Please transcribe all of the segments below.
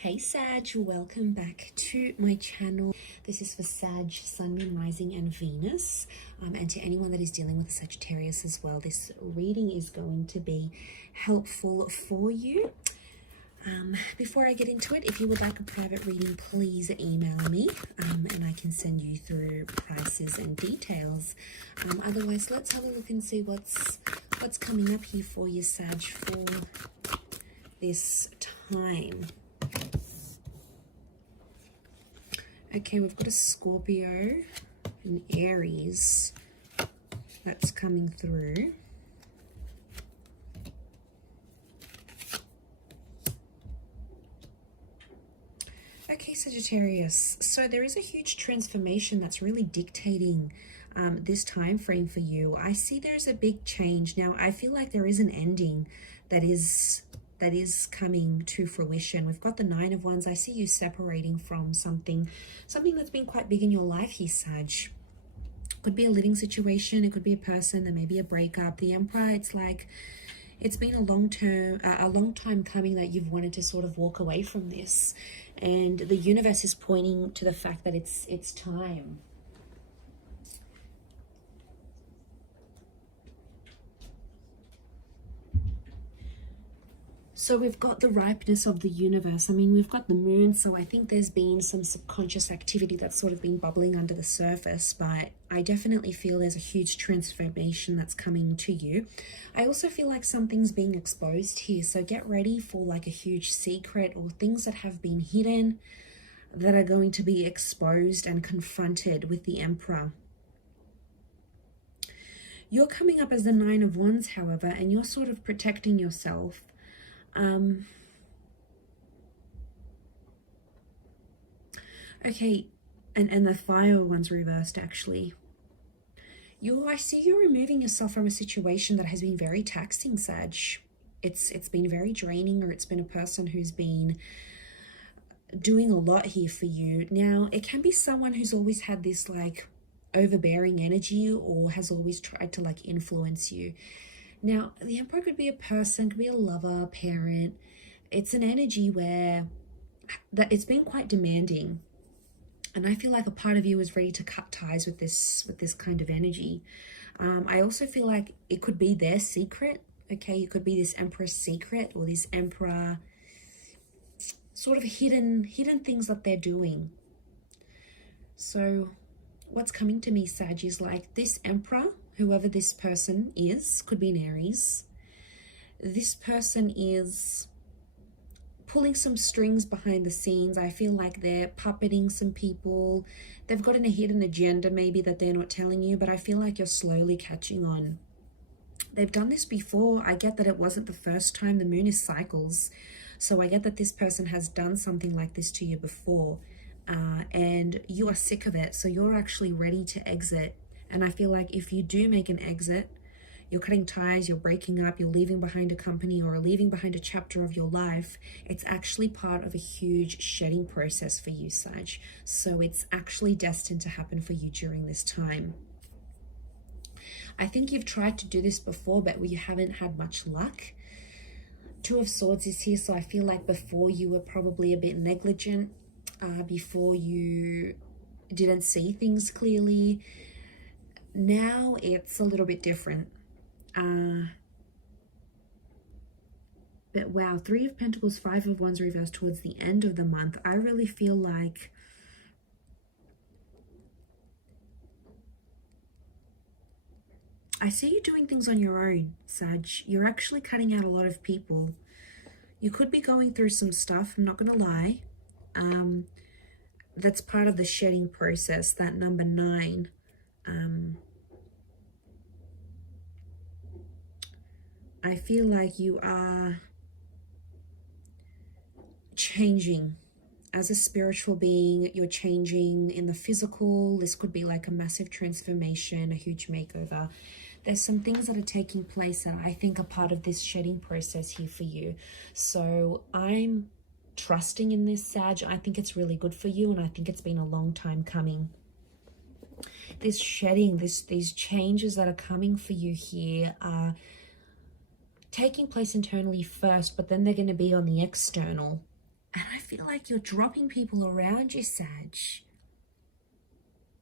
Hey Sag, welcome back to my channel. This is for Sag, Sun, Moon, Rising and Venus. And to anyone that is dealing with a Sagittarius as well, this reading is going to be helpful for you. Before I get into it, if you would like a private reading, please email me and I can send you through prices and details. Otherwise, let's have a look and see what's coming up here for you, Sag, for this time. Okay, we've got a Scorpio, an Aries that's coming through. Okay, Sagittarius, so there is a huge transformation that's really dictating this time frame for you. I see there's a big change. Now, I feel like there is an ending that is coming to fruition. We've got the Nine of Wands. I see you separating from something that's been quite big in your life here, Sag. Could be a living situation. It could be a person. There may be a breakup. The Emperor, it's like it's been a long time coming that you've wanted to sort of walk away from this, and the universe is pointing to the fact that it's time. So we've got the ripeness of the universe. I mean, we've got the moon, so I think there's been some subconscious activity that's sort of been bubbling under the surface, but I definitely feel there's a huge transformation that's coming to you. I also feel like something's being exposed here, so get ready for like a huge secret or things that have been hidden that are going to be exposed and confronted with the Emperor. You're coming up as the Nine of Wands, however, and you're sort of protecting yourself. Okay, and the fire one's reversed actually. I see you removing yourself from a situation that has been very taxing, Sag. It's been very draining, or it's been a person who's been doing a lot here for you. Now, it can be someone who's always had this like overbearing energy or has always tried to like influence you. Now, the Emperor could be a person, could be a lover, parent. It's an energy where that it's been quite demanding. And I feel like a part of you is ready to cut ties with this kind of energy. I also feel like it could be their secret. Okay, it could be this Emperor's secret, or this Emperor sort of hidden things that they're doing. So what's coming to me, Sag, is like this Emperor, whoever this person is, could be an Aries. This person is pulling some strings behind the scenes. I feel like they're puppeting some people. They've got a hidden agenda maybe that they're not telling you, but I feel like you're slowly catching on. They've done this before. I get that it wasn't the first time. The moon is cycles. So I get that this person has done something like this to you before. And you are sick of it. So you're actually ready to exit. And I feel like if you do make an exit, you're cutting ties, you're breaking up, you're leaving behind a company or leaving behind a chapter of your life, it's actually part of a huge shedding process for you, Sag. So it's actually destined to happen for you during this time. I think you've tried to do this before, but you haven't had much luck. Two of Swords is here, so I feel like before you were probably a bit negligent, before you didn't see things clearly. Now it's a little bit different. But wow, Three of Pentacles, Five of Wands reversed towards the end of the month. I really feel like I see you doing things on your own, Sag. You're actually cutting out a lot of people. You could be going through some stuff, I'm not going to lie. That's part of the shedding process, that number 9. I feel like you are changing as a spiritual being. You're changing in the physical. This could be like a massive transformation, a huge makeover. There's some things that are taking place that I think are part of this shedding process here for you. So I'm trusting in this, Sag. I think it's really good for you, and I think it's been a long time coming. This shedding, these changes that are coming for you here are taking place internally first, but then they're going to be on the external. And I feel like you're dropping people around you, Sag.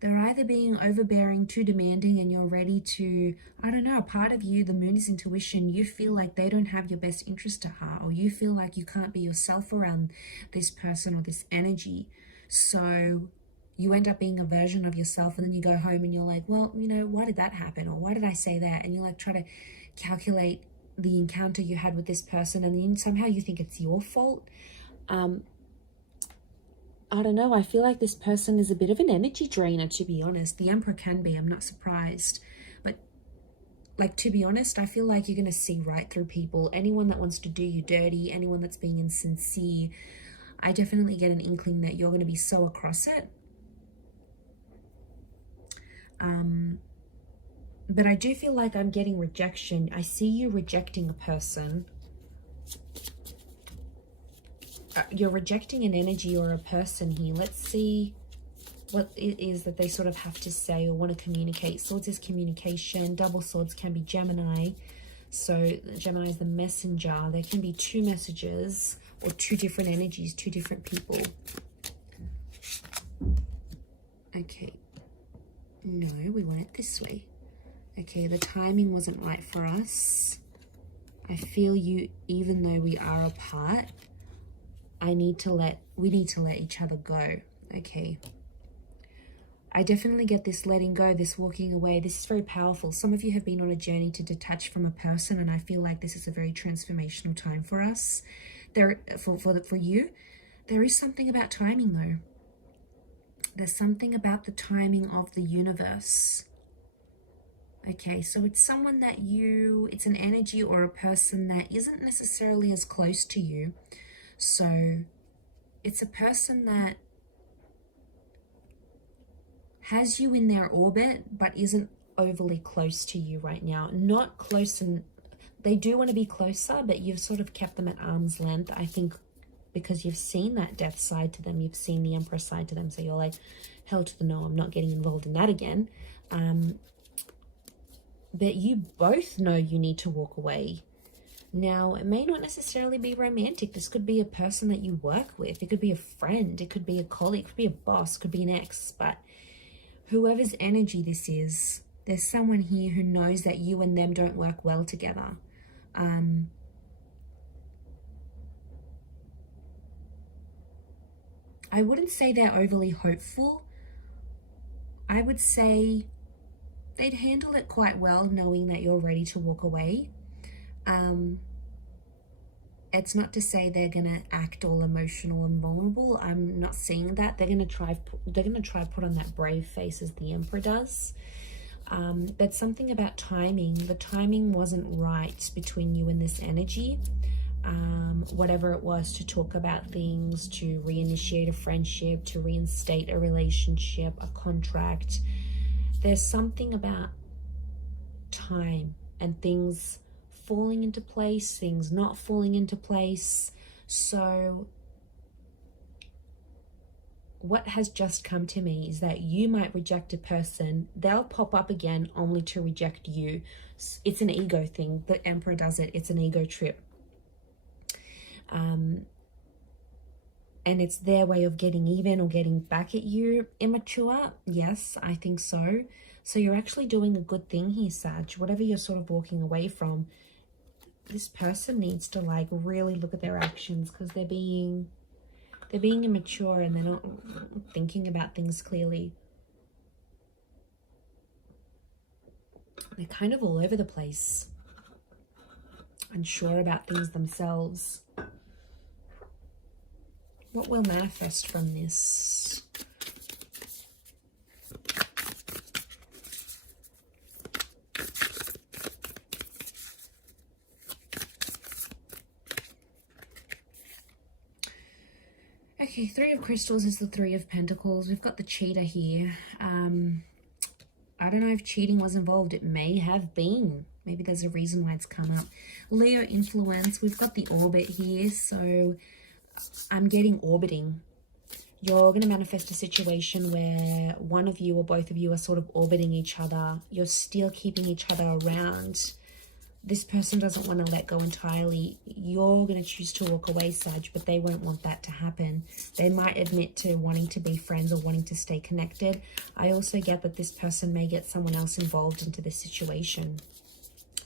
They're either being overbearing, too demanding, and you're ready to, I don't know, a part of you, the moon is intuition, you feel like they don't have your best interest at heart, or you feel like you can't be yourself around this person or this energy. So you end up being a version of yourself, and then you go home and you're like, well, you know, why did that happen? Or why did I say that? And you like try to calculate the encounter you had with this person, and then somehow you think it's your fault. I don't know, I feel like this person is a bit of an energy drainer, to be honest. The Emperor can be, I'm not surprised. But, like, to be honest, I feel like you're going to see right through people. Anyone that wants to do you dirty, anyone that's being insincere, I definitely get an inkling that you're going to be so across it. But I do feel like I'm getting rejection. I see you rejecting a person. You're rejecting an energy or a person here. Let's see what it is that they sort of have to say or want to communicate. Swords is communication. Double swords can be Gemini. So Gemini is the messenger. There can be two messages or two different energies, two different people. Okay. No, we want it this way. Okay, the timing wasn't right for us. I feel you, even though we are apart, we need to let each other go. Okay. I definitely get this letting go, this walking away. This is very powerful. Some of you have been on a journey to detach from a person, and I feel like this is a very transformational time for us. For you, there is something about timing though. There's something about the timing of the universe. Okay, so it's someone that it's an energy or a person that isn't necessarily as close to you. So it's a person that has you in their orbit, but isn't overly close to you right now. Not close, and they do want to be closer, but you've sort of kept them at arm's length, I think, because you've seen that death side to them. You've seen the Emperor side to them. So you're like, hell to the no, I'm not getting involved in that again. But you both know you need to walk away. Now, it may not necessarily be romantic. This could be a person that you work with. It could be a friend. It could be a colleague. It could be a boss. It could be an ex. But whoever's energy this is, there's someone here who knows that you and them don't work well together. I wouldn't say they're overly hopeful. I would say they'd handle it quite well, knowing that you're ready to walk away. It's not to say they're gonna act all emotional and vulnerable. I'm not seeing that. They're gonna try put on that brave face as the Emperor does. But something about timing. The timing wasn't right between you and this energy. Whatever it was, to talk about things, to reinitiate a friendship, to reinstate a relationship, a contract. There's something about time and things falling into place, things not falling into place. So what has just come to me is that you might reject a person. They'll pop up again only to reject you. It's an ego thing. The Emperor does it. It's an ego trip. And it's their way of getting even or getting back at you. Immature? Yes, I think so. So you're actually doing a good thing here, Sag. Whatever you're sort of walking away from, this person needs to like really look at their actions, because they're being immature and they're not thinking about things clearly. They're kind of all over the place, unsure about things themselves. What will manifest from this? Okay, Three of Crystals is the Three of Pentacles. We've got the cheater here. I don't know if cheating was involved. It may have been. Maybe there's a reason why it's come up. Leo influence. We've got the orbit here. So I'm getting orbiting. You're going to manifest a situation where one of you or both of you are sort of orbiting each other. You're still keeping each other around. this person doesn't want to let go entirely. You're going to choose to walk away, Sag, but they won't want that to happen. They might admit to wanting to be friends or wanting to stay connected. I also get that this person may get someone else involved into this situation.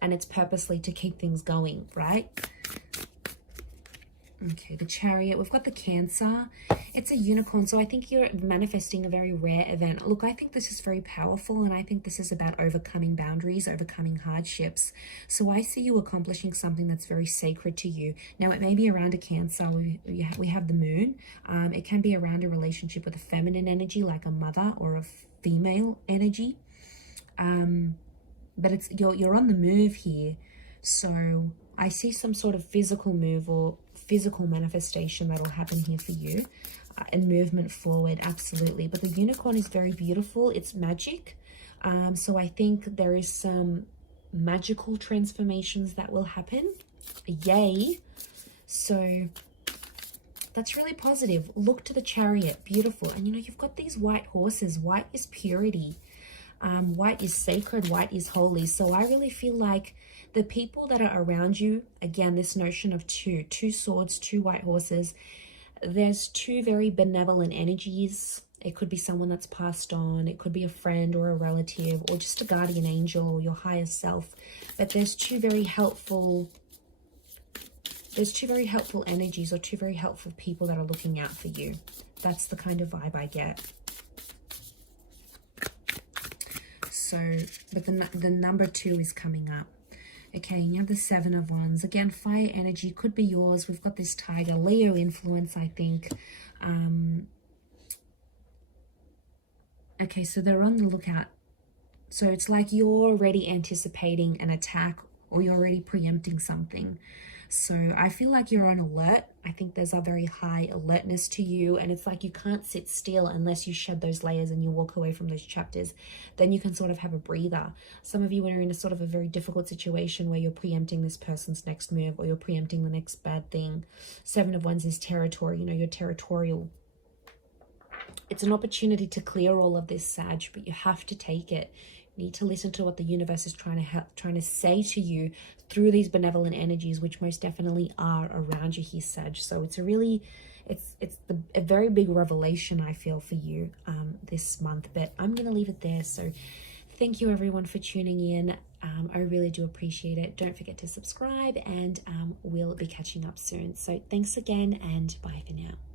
And it's purposely to keep things going, right? Okay, the Chariot. We've got the Cancer. It's a unicorn, so I think you're manifesting a very rare event. Look, I think this is very powerful, and I think this is about overcoming boundaries, overcoming hardships. So I see you accomplishing something that's very sacred to you. Now, it may be around a Cancer. We have the Moon. It can be around a relationship with a feminine energy, like a mother or a female energy. But it's you're on the move here. So I see some sort of physical move or physical manifestation that'll happen here for you, and movement forward, absolutely. But the unicorn is very beautiful. It's magic. So I think there is some magical transformations that will happen. Yay. So that's really positive. Look to the Chariot. Beautiful. And you know, you've got these white horses. White is purity. White is sacred. White is holy. So I really feel like the people that are around you, again, this notion of two swords, two white horses, there's two very benevolent energies. It could be someone that's passed on. It could be a friend or a relative or just a guardian angel or your higher self. But there's two very helpful energies or two very helpful people that are looking out for you. That's the kind of vibe I get. So, but the number 2 is coming up. Okay, you have the 7 of Wands. Again, fire energy could be yours. We've got this Tiger, Leo influence, I think. Okay, so they're on the lookout. So it's like you're already anticipating an attack or you're already preempting something. So I feel like you're on alert. I think there's a very high alertness to you, and it's like you can't sit still unless you shed those layers and you walk away from those chapters. Then you can sort of have a breather. Some of you are in a sort of a very difficult situation where you're preempting this person's next move or you're preempting the next bad thing. 7 of Wands is territory. You know, you're territorial. It's an opportunity to clear all of this, Sag, but you have to take it. You need to listen to what the universe is trying to say to you through these benevolent energies, which most definitely are around you here, Sag. So it's a really, a very big revelation, I feel, for you this month. But I'm going to leave it there. So thank you, everyone, for tuning in. I really do appreciate it. Don't forget to subscribe, and we'll be catching up soon. So thanks again, and bye for now.